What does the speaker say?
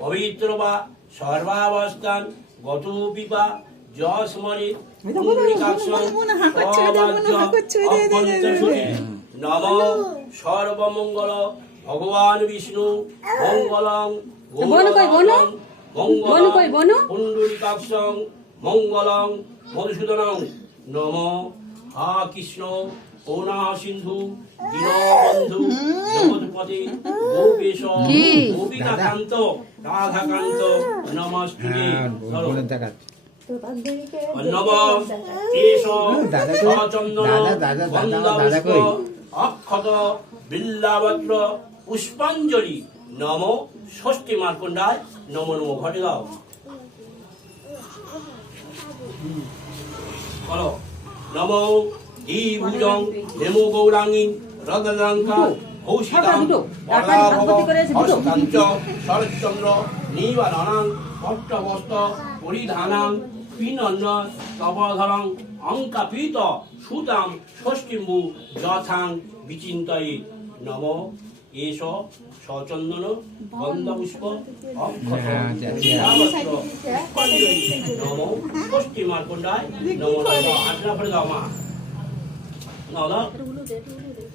পবিত্র বা সর্বাবস্থান গতোপি বা যস্মরে পুণ্ডরিকাক্ষং নম সর্বমঙ্গল ভগবান বিষ্ণু মঙ্গলং মঙ্গলং পুণ্ডরিকাক্ষং মঙ্গলং মধুসূদনং নম হা কৃষ্ণ করুণা সিন্ধু দীনবন্ধু জগৎপতি গোপেশ গোপিকাকান্ত রাধাকান্ত নমস্তুতে নম কেশ সচন্দন গন্ধপুষ্প অক্ষত বিল্লাবত্র পুষ্পাঞ্জলি নম ষষ্ঠী মার্কণ্ডায় নমো নমঃ ঘটে দাও বলো নম দ্বিভুজং হেমো গৌরাঙ্গী রদলঙ্কা ভৌষিতাং হস্তাঞ্চ শরৎচন্দ্র নিবারণাং পট্টবস্ত্র পরিধানাং পিনন্ন তপধরং অঙ্কাপিত সুতাং ষষ্ঠীম্বু যথাং বিচিন্তয়ে নম এষ সচন্দন গন্ধপুষ্প নম ষষ্ঠী মার্কণ্ডায় নমো নমঃ আটলা পড়ে দাও মা